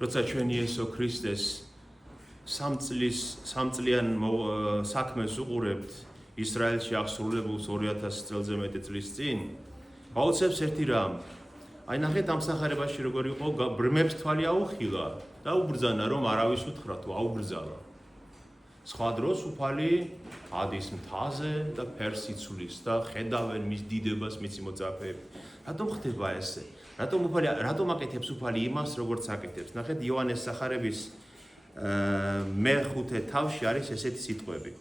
როცა ჩვენი იესო ქრისტეს სამწლიან საქმეს უყურებთ ისრაელში აღსრულებულს 2000 წელზე მეტი წლის წინ, გაუცებს ერთი რამ. აი ნახეთ ამ სახარებაში როგორ იყო ბრმებს თვალი აუხილა და უბრძანა რომ არავის უთხრა თუ აუბრძალა. სხვა დროს უფალი ადის მთაზე და ფერს იცვლის და ხედავენ მის დიდებას მისი მოწაფეები. რატომ ხდება ესე? რატომ აკეთებს უფალი იმას როგორც აკეთებს? ნახეთ იოანეს სახარების მე-5 თავში არის ესეთი სიტყვები.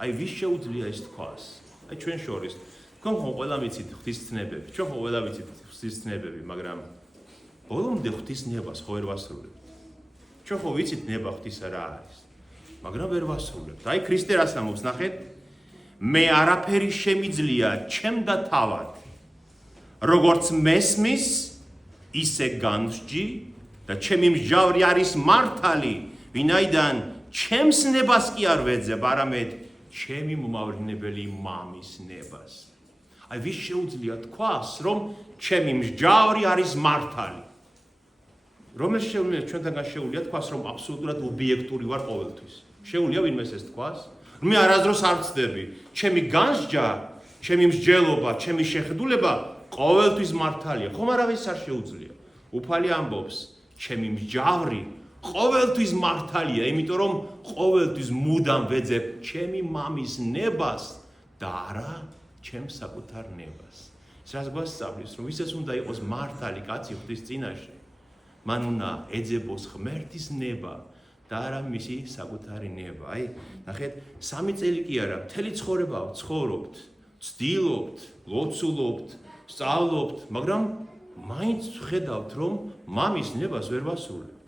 აი ვის შეუძლია ეს თქვას? აი ჩვენ შორის. თქვენ ხო ყველა ვიცით ღვთისმსწნებები. ჩვენ ხო ყველა ვიცით ღვთისმსწნებები, მაგრამ ბოლომდე ღვთისნებას ხო ვერ ვასრულებთ. ჩვენ ხო ვიცით ნება ღვთისა რა არის. მაგრამ ვერ ვასრულებთ. აი ქრისტე რას ამბობს, ნახეთ. მე არაფერი შემიძლია ჩემ და თავად. როგორც მესმის, ისე განსჯი და ჩემი მსჯავრი არის მართალი, ვინაიდან ჩემს ნებას კი არ ვეძებ, არამედ ჩემი მომავლინებელი მამის ნებას. აი ვის შეუძლია თქვას, რომ ჩემი მსჯავრი არის მართალი? რომელ შეუძლია ჩვენთანგან შეუძლია თქვას, რომ აბსოლუტურად ობიექტური ვარ ყოველთვის? შეუძლია ვინმეს ეს თქვას? მე არასდროს არ ვწდები, ჩემი განსჯა, ჩემი მსჯელობა, ჩემი შეხედულება ყოველთვის მართალია. ხომ არავის არ შეუძლია. უფალი ამბობს, ჩემი მსჯავრი ყოველთვის მართალია, იმიტომ რომ ყოველთვის მუდამ ვეძებ ჩემი მამის ნებას და არა ჩემს საკუთარ ნებას. ეს რას გვასწავლის, რომ ვისაც უნდა იყოს მართალი კაცი ღვთის წინაშე, მან უნდა ეძებოს ღმერთის ნება და არა მისი საკუთარი ნება. აი, ნახეთ, 3 წელი კი არა, მთელი ცხოვრება ვცხოვრობთ, ვცდილობთ, ლოცულობთ, სწავლობთ, მაგრამ მაინც ვხედავთ, რომ მამის ნებას ვერ ვასრულებთ.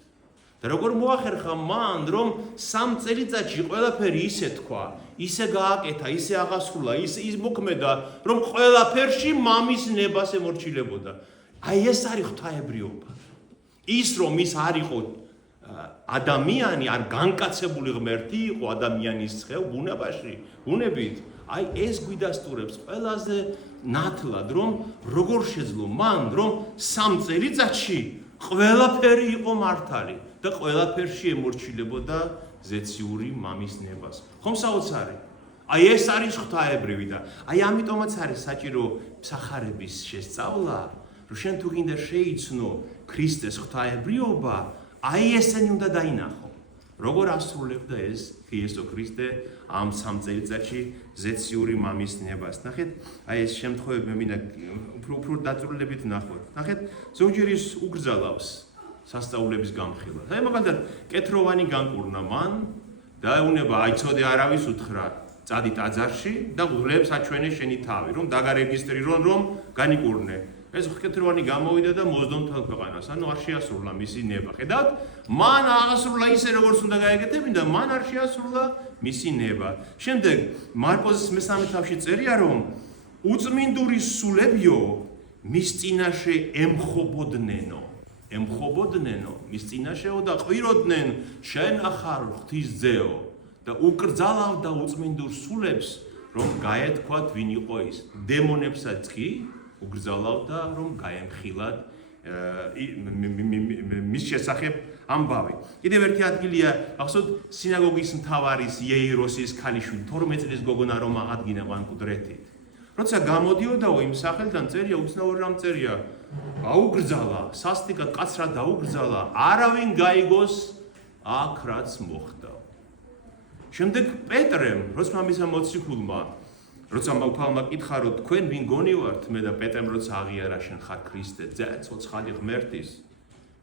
და როგორ მოახერხა მან, რომ 3 წელიწადში ყველაფერი ისე თქვა, ისე გააკეთა, ისე აღასრულა, ისე მოქმედა, რომ ყველაფერში მამის ნებას ემორჩილებოდა. აი ეს არის ღვთაებრიობა. ის რომ ის არ იყო ადამიანი, არ განკაცებული ღმერთი იყო ადამიანის ხელ ბუნებაში, ბუნებით. აი ეს გვიდასტურებს ყველაზე ნათლად, რომ როგორ შეძლო მან, რომ 3 წელიწადში ყველაფერი იყო მართალი და ყველაფერში ემორჩილებოდა ზეციური მამის ნებას. ხომ საოცარი? აი ეს არის ღვთაებრივი და აი ამიტომაც არის საჭირო სახარების შესწავლა, რომ შენ თუ გინდა შეიცნო ქრისტეს ღვთაებრიობა, აი ესენი უნდა დაინახო. როგორ ასრულებდა ეს იესო ქრისტე ამ 3 წელიწადში ზეციური მამის ნებას. ნახეთ, აი ეს შემთხვევები მე მინდა უფრო დაწვრილებით ნახოთ. ნახეთ, ზოგჯერ ის უგრძალავს სასწაულების გამხილვას. აი მაგალითად, კეთროვანი განკურნა მან და ეუნება აიცოდე არავის უთხრა, წადი ტაძარში და ღრებს აჩვენე შენი თავი, რომ დაგარეგისტრირონ, რომ განიკურნე. ეს კეთროვანი გამოვიდა და მოძდომ თელ ქვეყანას, ანუ არ შეასრულა მისი ნება. ხედავთ? მან აღასრულა ისე როგორც უნდა გაეკეთებინა, მან არ შეასრულა მისი ნება. შემდეგ მარკოზის მე-3 თავში წერია, რომ უწმინდური სულებიო მის წინაშე ემხობოდნენ მის წინაშეო და ყვიროდნენ შენ ახარ ღვთის ძეო და უკრძალავდა უწმინდურ სულებს, რომ გაეთქვათ ვინ იყო ის. დემონებსაც კი უგრძალავდა, რომ გაემხილათ მის შესახებ ამბავი. კიდევ ერთი ადგილია, ახსოვთ, სინაგოგის მთავარის იეიროსის ქალიშვილი 12 წლის გოგონა რომ აღადგინა მანკუდრეთით. როცა გამოდიოდაო იმ სახელთან წერია, უცნაური რამ წერია, აუგრძალა, სასტიკად კაცრად დაუგრძალა, არავინ გაიგოს აქ რაც მოხდა. შემდეგ პეტრემ, როცმამისა მოციქულმა, როცა უფალმა კითხა, რომ თქვენ ვინ გონივართ, მე და პეტრემ როცა აღიარა შენ ხარ ქრისტე, ცოცხალი ღმერთის,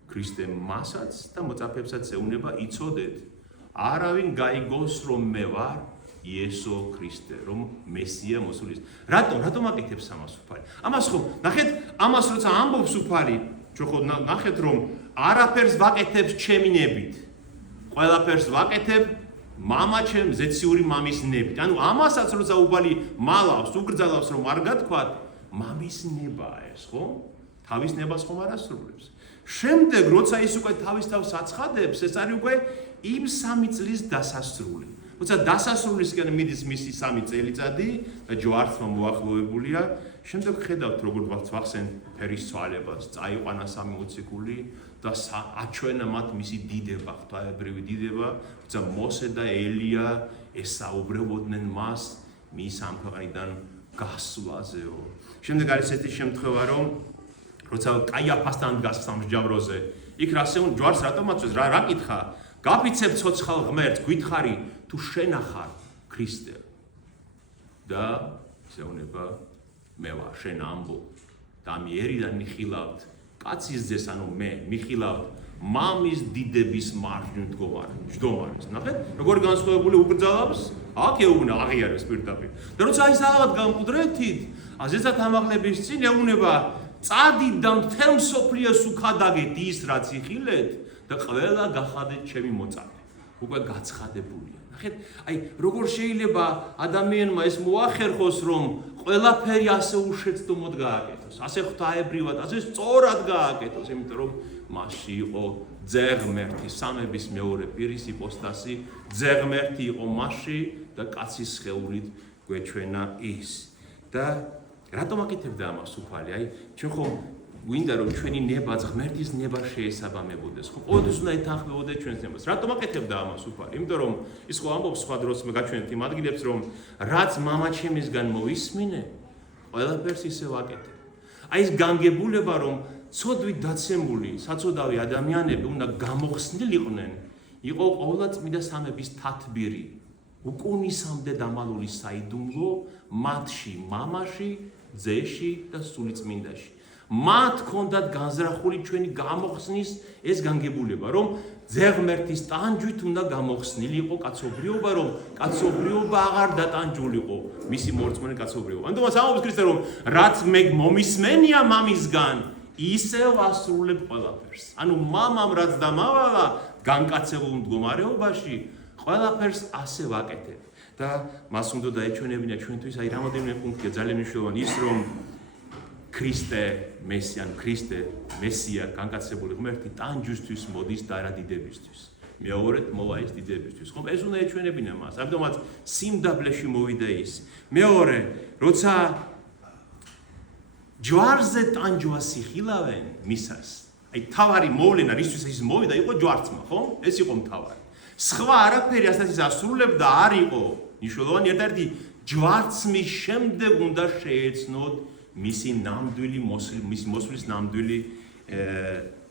ქრისტემ მასაც და მოწაფეებსაც ეუბნება, იცოდეთ, არავინ გაიგოს რომ მე ვარ იესო ქრისტე, რომ მესია მოსულის. რატომ აკეთებს ამას უფალი? ამას ხო, ნახეთ, ამას როცა ამბობს უფალი, ჩვენ ხო ნახეთ, რომ არაფერს ვაკეთებს ჩემი ნებით. ყველაფერს ვაკეთებ მამა ჩემ ზეციური მამის ნებით. ანუ ამასაც როცა უფალი მალავს, უგრძალავს, რომ არ გათქვათ, მამის ნებაა ეს, ხო? თავის ნებას ხომ არ ასრულებს. შემდეგ როცა ის უკვე თავის თავს აცხადებს, ეს არის უკვე იმ 3 წლის დასასრული. როცა დასასრულისკენ მიდის მისი 3 წელიწადი და ჯვარცმა მოახლოვებულია, შემდეგ ხედავთ როგორ ვახსენთ ფერის ცვალებას, წაიყვანა 60 გული და აჩვენა მათ მისი დიდება, ღვთაებრივი დიდება, თუმცა მოსე და ელია ესაუბრებოდნენ მას მის ამ ქვეყნიდან გასვლაზეო. შემდეგ არის ესეთი შემთხვევა, რომ როცა კაიაფასთან დგას სამსჯავროზე, იქ რასეულ ჯვარს რატომ აწვევს, რა კითხა? გაფიცებ ცოცხალ ღმერთს, გითხარი თუ შენ ახარ ქრისტე. და ზეუნება მე ვარ, შენ ამბობ და ამიერიდან მიხილავთ კაცის ძეს, ანუ მე მიხილავთ მამის დიდების მარჯვნივ მდგომარეს. ნახეთ, როგორ განსხვავებული უკრძალავს? აქ ეუბნა აღიარებს პირდაპირ. და როცა ის აღად გამკვდრეთით, ზეცად ამაღლების წინ ეუბნება წადით და მთელ მსოფლიოს უხადაგეთ ის რაც იხილეთ და ყველა გახადეთ ჩემი მოწაფე. უკვე გაცხადებულია. ნახეთ, როგორ შეიძლება ადამიანმა ეს მოახერხოს, რომ ყველაფერი ასე უშეცდომოდ გააკეთოს, ასე ღვთაებრივად, ასე სწორად გააკეთოს, იმიტომ რომ მასში იყო ძეღმერთი, სამების მეორე პირის იპოსტასი, ძეღმერთი იყო მასში და კაცის სხეულით გვეჩვენა ის. და რატომ აკეთებდა ამას უფალი? ჩვენ ხომ გვინდა რომ ჩვენი ნება ღმერთის ნება შეესაბამებოდეს. ხო, ყოველთვის უნდა ეთანხმებოდეს ჩვენს ნებას. რატომ აკეთებდა ამას უფალი? იმიტომ რომ ის ხო ამბობს სხვა დროს გაჩვენეთ იმ ადგილებს, რომ რაც მამაჩემისგან მოვისმინე, ყველაფერს ისევ აკეთებ. ეს განგებულება, რომ ცოდვით დაცემული, საცოდავი ადამიანები უნდა გამოხსნილიყვნენ, იყო ყოვლადწმიდა სამების თათბირი, უკუნისამდე დამალული საიდუმლო მათში, მამაში, ძეში და სულიწმინდაში. მათ ჰქონდათ განზრახული ჩვენი გამოხსნის ეს განგებულება, რომ ძეღმერთის ტანჯვით უნდა გამოხსნილი იყო კაცობრიობა, რომ კაცობრიობა აღარ დატანჯულიყო მისი მორწმუნე კაცობრიობა. ამიტომაც ამბობს ქრისტე, რომ რაც მე მომისმენია მამისგან, ისევ ასრულებ ყველაფერს. ანუ მამამ რაც დამავალა განკაცებულ მდგომარეობაში, ყველაფერს ასე ვაკეთებ. და მას უნდა დაეჩვენებინა ჩვენთვის რამოდენიმე პუნქტია ძალიან მნიშვნელოვანი ის, რომ ქრისტე მესია განკაცებული ღმერთი ტანჯვისთვის მოდის და არა დიდებისთვის. მეორედ მოვა ის დიდებისთვის. ხომ ეს უნდა ეჩვენებინა მას. ამიტომაც სიმდაბლეში მოვიდა ის. მეორე, როცა ჯვარზე ტანჯვას იხილავენ მისას. თავარი მოვლენა რისთვის ის მოვიდა იყო ჯვარცმა, ხო? ეს იყო მთავარი. სხვა არაფერი ასეთ ის ასრულებდა არ იყო. მნიშვნელოვანი ერთ-ერთი ჯვარცმის შემდეგ უნდა შეეცნოთ მისი ნამდვილი მოსვლის ნამდვილი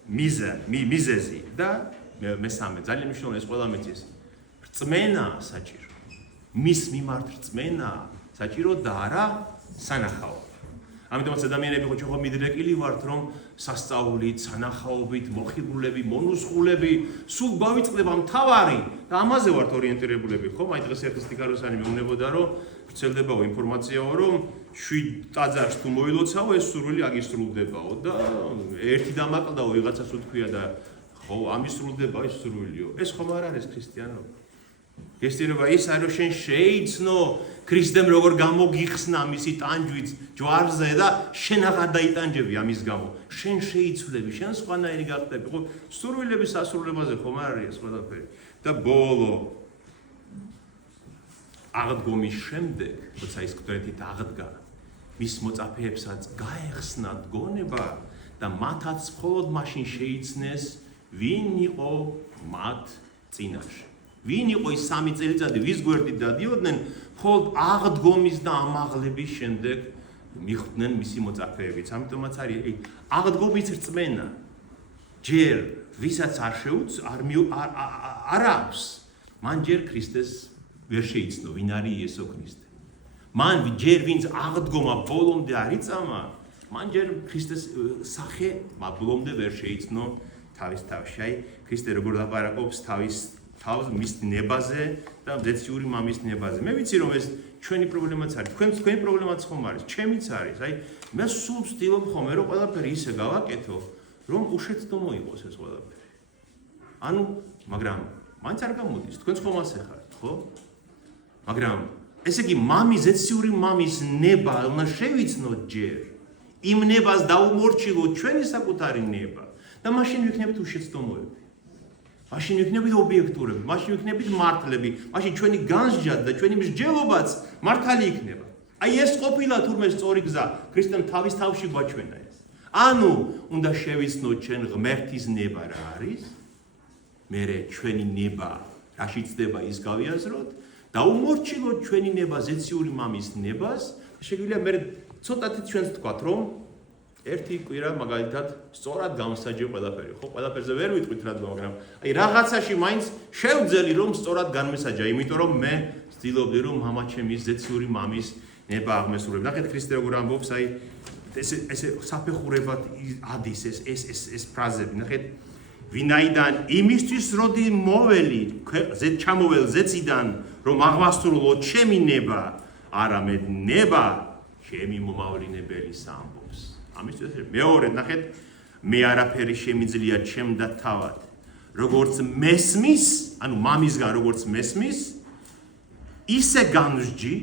მიზეზი და მესამე ძალიან მნიშვნელოვანი ეს ყველა მიწის რწმენა საჭირო. მის მიმართ რწმენა საჭირო და არა სანახაობა. ამიტომაც ადამიანები ხო ჩვენ მიდრეკილი ვართ, რომ სასწაულით, სანახაობით, მოხიბლულები, მონუსხულები, სულ გავიწყდება მთავარი და ამაზე ვართ ორიენტირებულები, ხო? დღეს ერთი სტიკაროსანი მეუბნებოდა, რომ ვრცელდებაო ინფორმაციაო, რომ 7 ტაძარს თუ მოილოცავ, ეს სურვილი აგისრულდებაო და ერთი დამაკლდაო ვიღაცას უთქვია და ხო, ამის სრულდება ეს სურვილიო. ეს ხომ არ არის ქრისტიანობა. გესტირება ის არის, რომ შენ შეიცნო ქრისტემ როგორ გამოგიხსნა მისი ტანჯვით ჯვარზე და შენ აღარ დაიტანჯები ამის გამო. შენ შეიცვლები, შენ სხვანაირი გახდები. ხო, სურვილების ასრულებაზე ხომ არ არის ეს ყველაფერი. და ბოლო აღდგომის შემდეგ, როცა ის კვდრეთით აღდგა, მის მოწაფეებსაც გაეხსნათ გონება და მათაც მხოლოდ მაშინ შეიცნეს, ვინ იყო მათ წინაშე. ვინ იყო ის 3 წელიწადი, ვის გვერდით დადიოდნენ, მხოლოდ აღდგომის და ამაღლების შემდეგ მიხვდნენ მისი მოწაფეებიც. ამიტომაც არის აღდგომის რწმენა. ჯერ ვისაც არ აქვს, მან ჯერ ქრისტეს ვერ შეიცნო, ვინ არის იესო ქრისტე. მან ჯერ ვინც აღდგომა ბოლომდე არ იწამა, მან ჯერ ქრისტეს სახე ბოლომდე ვერ შეიცნო თავის თავში. ქრისტე როგორ ლაპარაკობს თავს მის ნებაზე და ზეციური მამის ნებაზე. მე ვიცი რომ ეს ჩვენი პრობლემაც არის, თქვენი პრობლემაც ხომ არის, ჩემიც არის. მე სულ ვცდილობ ხოლმე რომ ყველაფერი ისე გავაკეთო, რომ უშეცდომო იყოს ეს ყველაფერი. ანუ, მაგრამ მაინც არ გამოდის, თქვენც ხომ ასე ხართ, ხო? მაგრამ ესე იგი ზეციური მამის ნება უნდა შევიცნოთ ჯერ. იმ ნებას დაუმორჩილოთ ჩვენი საკუთარი ნება და მაშინ ვიქნებით უშეცდომოები. მაშინ ვიქნებით ობიექტურები, მაშინ ვიქნებით მართლები, მაშინ ჩვენი განსჯა და ჩვენი მსჯელობაც მართალი იქნება. აი ეს ყოფილა თურმე სწორი გზა, ქრისტემ თავის თავში გვაჩვენა ეს. ანუ უნდა შევიცნოთ ჩვენ ღმერთის ნება რა არის? მერე ჩვენი ნება რაში ცდება ის გავიაზროთ და უმორჩილოთ ჩვენი ნება ზეციური მამის ნებას. შეგვიძლია მე ცოტათი ჩვენს თქვათ, რომ ერთი კვირა მაგალითად სწორად გამოსაჯე ყველაფერი. ხო, ყველაფერზე ვერ ვიტყვით რადგან, მაგრამ აი რაღაცაში მაინც შევძელი რომ სწორად განმესაჯა, იმიტომ რომ მე ვცდილობდი რომ მამა ჩემის ზეციური მამის ნება აღმესურებ. ნახეთ ქრისტე როგორ ამბობს, აი ესე საფეხურებად ადის ეს ფრაზები. ნახეთ, ვინაიდან იმისთვის როდი მოველი ჩამოվել ზეციდან რომ აღვასრულო ჩემი ნება, არამედ ნება ჩემი მომავლინებელის ამბობს. ამისთვის მეორე ნახეთ, მე არაფერი შემიძლია ჩემ და თავად, როგორც მესმის, ანუ მამისგან როგორც მესმის, ისე განვსჯი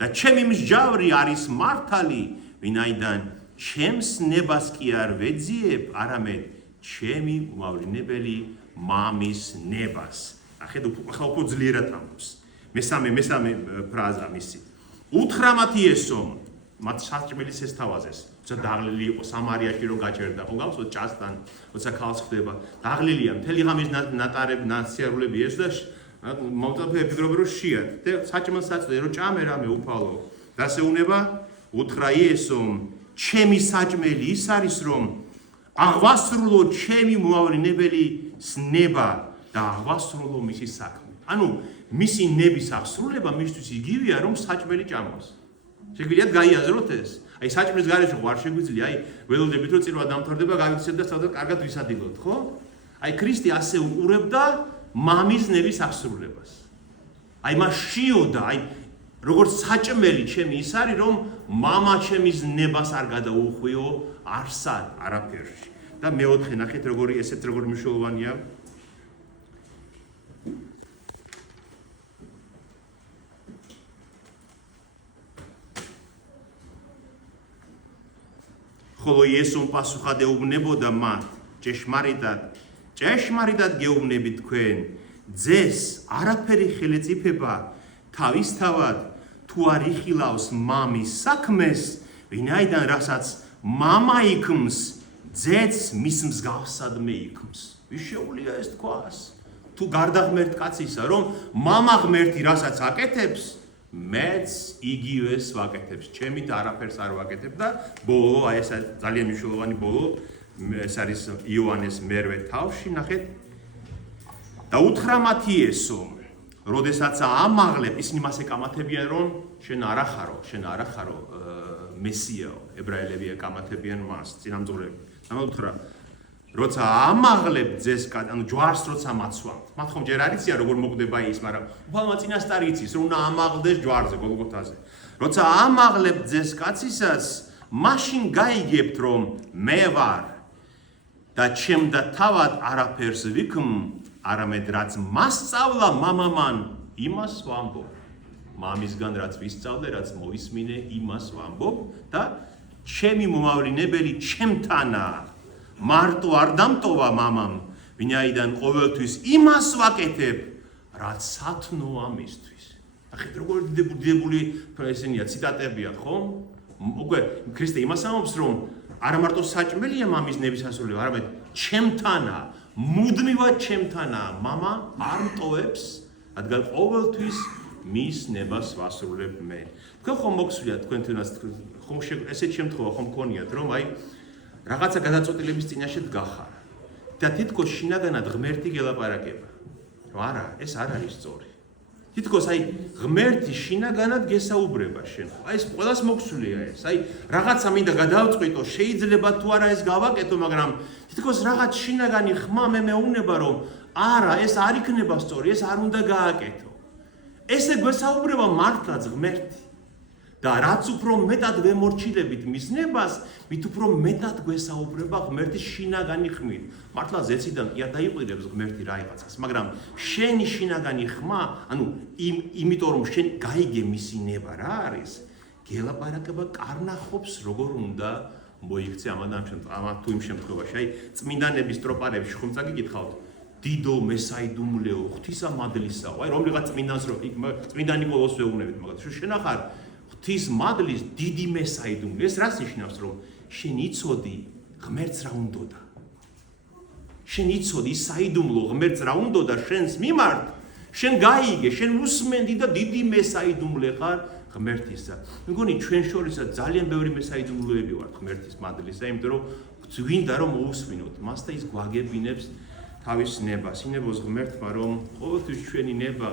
და ჩემი მსჯავრი არის მართალი, ვინაიდან ჩემს ნებას კი არ ვეძიებ, არამედ ჩემი მომავლინებელი მამის ნებას. ნახეთ, ახლა უფრო ძლიერად ამბობს. მესამე ფრაზა მისი. უთხრამათი ესომ მათ საჭმელის ესთავაზეს. როცა დაღლილი იყო სამარიაში რომ გაჭერდა, ხო გავსოთ ჭასთან, როცა ქალს ხდება, დაღლილია, მთელი ღამის ნაციარულები ეს და მომწაფე ეპიგროფი რომ შეად. და საჭმელს აწვდე რომ ჭამე რამე უფალო. დასეუნება უთხრა იესომ, ჩემი საჭმელი ის არის რომ აღვასრულო ჩემი მომავლინებელი ნება და აღვასრულო მისი საქმე. ანუ მისი ნების აღსრულება მისთვის იგივეა რომ საჭმელი ჭამოს. შეგვიძლიათ გაიაზროთ ეს. აი საჭმლის გარეშე ვარ შეგვიძლია, აი ველოდებით რომ წირვა დამთავრდება, გავიქცეთ და სადღაც კარგად ვისადილოთ, ხო? აი ქრისტე ასე უყურებდა მამის ნების აღსრულებას. აი მას შიოდა, აი როგორც საჭმელი ჩემი ის არის რომ მამა ჩემის ნებას არ გადაუხვიო არსად არაფერში. და მეოთხე ნახეთ როგორი ესეც როგორი მნიშვნელოვანია. ხოლო იესომ პასუხად ეუბნებოდა მათ, ჭეშმარიტად გეუბნებით თქვენ, ძეს არაფერი ხელეწიფება თავისთავად თუ არ იხილავს მამის საქმეს, ვინაიდან რასაც მამა იქმს, ძეც მის მსგავსადმე იქმს. ვის შეუძლია ეს თქვას? თუ გარდა ღმერთ კაცისა, რომ მამა ღმერთი რასაც აკეთებს, მეც იგივეს ვაკეთებს, ჩემი და არაფერს არ ვაკეთებ და ბოლო, აი ეს ძალიან მნიშვნელოვანი ბოლო, ეს არის იოანეს მერვე თავში, ნახეთ. და უთხრა მათი ესომ, როდესაც ამაღლებ, ისინი მას ეკამათებიან, რომ შენ არ ახარო მესიაო, ებრაელები ეკამათებიან მას, წინამძღვრები. უთხრა, როცა ამაღლებ ძეს, ანუ ჯვარს როცა მაცვამთ. მათ ხომ ჯერ არ იციან როგორ მოკვდება ის, მაგრამ უფალმა წინასწარ იცის, რომ უნდა ამაღლდეს ჯვარზე, გოლგოთაზე. როცა ამაღლებ ძეს კაცისას, მაშინ გაიგებთ, რომ მე ვარ და ჩემ და თავად არაფერს ვიქმ, არამედ რაც მასწავლა მამამან, იმას ვამბობ. მამისგან რაც ვისწავლე, რაც მოვისმინე, იმას ვამბობ და ჩემი მომავლინებელი ჩემთანაა. მარტო არ დამტოვა მამამ, ვინაიდან ყოველთვის იმას ვაკეთებ, რაც სათნოა მისთვის. ახეთ როგორ დიდებული ესენია ციტატებია, ხო? უკვე ქრისტე იმას ამბობს, რომ არა მარტო საჭმელია მამის ნების ასრულება, არამედ ჩემთანაა, მუდმივად ჩემთანაა. მამა არ მტოვებს, რადგან ყოველთვის მის ნებას ვასრულებ მე. თქვენ ხომ მოგსვლია თქვენთანაც ხომ ესეთ შემთხვევა ხომ გქონიათ, რომ აი რაღაცა გადაწყვეტილების წინაშე დგახარ და თითქოს შინაგანად ღმერთი გელაპარაკება. რომ არა, ეს არ არის სწორი. თითქოს აი ღმერთი შინაგანად გესაუბრება შენ. აი ეს ყველას მოგსვლია ეს. აი რაღაცა მინდა გადავწყვიტო, შეიძლება თუ არა ეს გავაკეთო, მაგრამ თითქოს რაღაც შინაგანი ხმა მე მეუნება, რომ არა, ეს არ იქნება სწორი, ეს არ უნდა გააკეთო. ესე გვესაუბრება მართლაც ღმერთი. და რაც უფრო მეტად ვემორჩილებით მის ნებას, მით უფრო მეტად გვესაუბრება ღმერთის შინაგანი ხმით. მართლა ზეციდან კი არ დაიყვირებს ღმერთი რაღაცას, მაგრამ შენი შინაგანი ხმა, ანუ იმიტომ რომ შენ გაიგე მისი ნება რა არის, გელაპარაკება კარნახობს როგორ უნდა მოიქცე ამათ თუ იმ შემთხვევაში. აი წმინდანების ტროპარებში ხომ წაგიკითხავთ, დიდო მესაიდუმლეო ღვთისამადლისაო, აი რომლიღაც წმინდანს რო წმინდა ნიკოლოს ვეუბნებით, მაგათ შენ ახარ ღვთის მადლის დიდი მესაიდუმლო. ეს რას ნიშნავს, რომ შენ იცოდი ღმერთს რა უნდოდა. შენ იცოდი საიდუმლო ღმერთს რა უნდოდა შენს მიმართ, შენ გაიგე, შენ უსმენდი და დიდი მესაიდუმლე ხარ ღმერთისა. მეგონი ჩვენ შორისაც ძალიან ბევრი მესაიდუმლოები ვართ ღმერთის მადლისა, იმიტომ რომ გვინდა რომ მოусმინოთ მას და ის გვაგებინებს თავის ნებას. ინებოს ღმერთმა რომ ყოველთვის ჩვენი ნება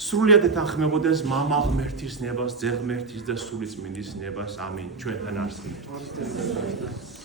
სრულიად ეთანხმებოდეს მამა ღმერთის ნებას, ძე ღმერთის და სული წმინდის ნებას. ამინ. ჩვენთან არსებობს.